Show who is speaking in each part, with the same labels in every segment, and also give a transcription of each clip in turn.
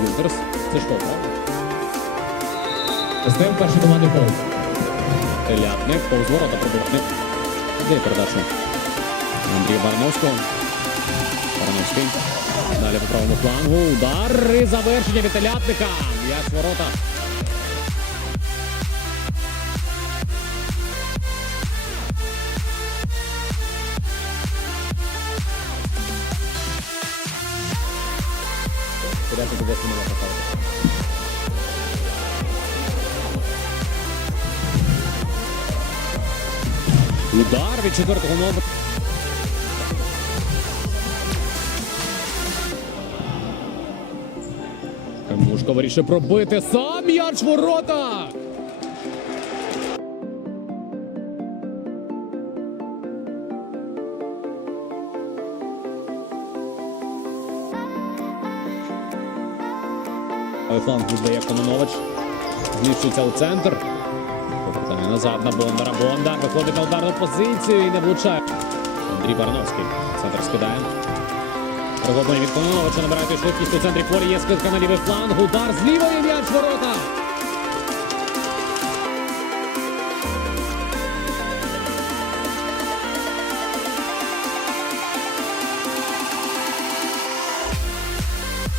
Speaker 1: Білдерс. Це що, правда? Стем першої команди повз. Телятник, повз ворота продукти. Де передачу? Андрій Барановського. Барановський. Далі по правому флангу. Удар і завершення від телятника. М'яч в ворота. Телятник десь не можна поставити. Удар від четвертого номера. Мушко вирішує пробити сам м'яч ворота. Фланг віддає Кононович. Зміщується у центр. Повертає назад на Бондара. Бондар виходить на ударну позицію і не влучає. Андрій Барановський. Центр скидає. Перехоплення від Кононовича набирає швидкість у центрі поля. Є скидка на лівий фланг. Удар з лівої м'яч ворота.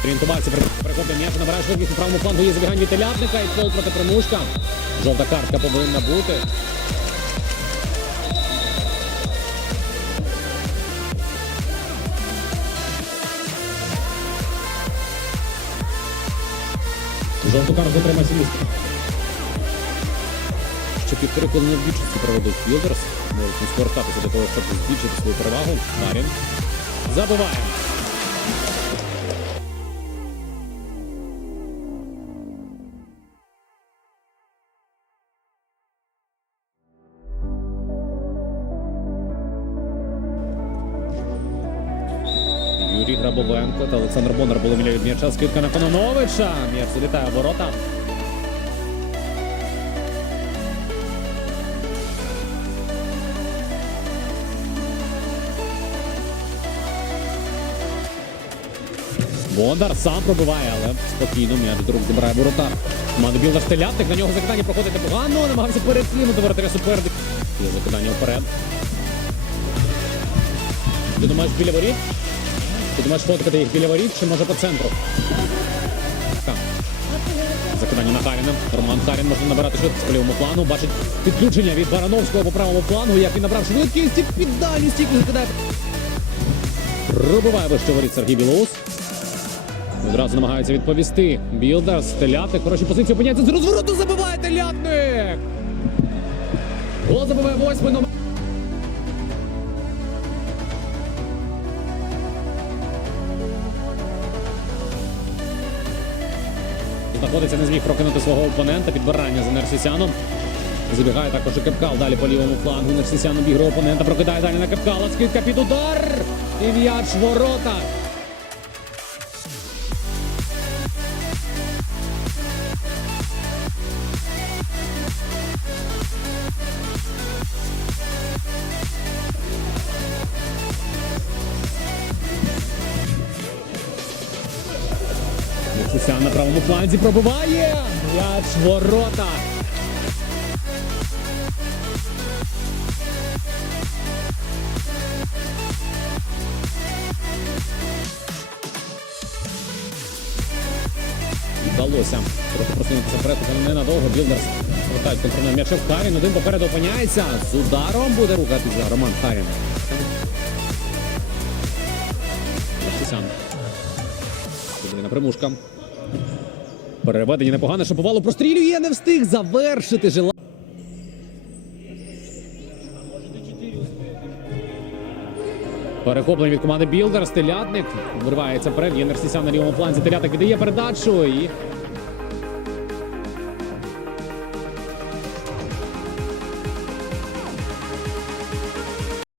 Speaker 1: Орієнтувався перехоплення м'яч, набирає швидкість на правому флангу. Є забігання телятника і фол проти примушка. Жовта картка повинна бути. Жовту картку отримає Сіміська. Ще півтори хвилини в більшості проводив Філдерс. Можуть не скористатися для того, щоб збільшити свою перевагу. Марін. Забиває. Юрій Грабовенко та Олександр Бондар були біля від м'яча. Скидка на Кононовича. М'яч залітає в ворота. Бондар сам пробиває, але спокійно м'яч до рук забирає воротар. Команда Білдер Стелятник, на нього закидання проходить непогано, намагався перекинути воротаря суперника. Є закидання вперед. Ти думаєш біля воріт? Ти думаєш фоткати їх біля воріт чи може по центру? Так. Закидання на Харіна. Роман Харін може набирати швидкість по лівому плану. Бачить підключення від Барановського по правому плану. Як він набрав швидкість і під дальню стійку закидає. Пробиває вище воріт Сергій Білоус. Одразу намагається відповісти. Білдер, Телятник. Хороші позиції опиняється з розвороту. Забиває Телятник! Гол забиває восьмий номер. Знаходиться, не зміг прокинути свого опонента. Підбирання за Нерсісяном. Забігає також і Кепкал. Далі по лівому флангу. Нерсісян обігрує опонента. Прокидає далі на Кепкала. Скидка під удар. І м'яч ворота. Нерсісян на правому фланзі пробиває. М'яч ворота. Вдалося трохи просунутися вперед, але ненадовго. Білдерс повертають контрольний м'яч Харін. Один попереду опиняється. З ударом буде рухатися Роман Харін. Подивіна примушка. непогано, непогане, шаповало прострілює, не встиг завершити жила. Перехоплення від команди Білдер, Стелятник виривається вперед, є Нерсісян на лівому фланзі, Телятник віддає передачу і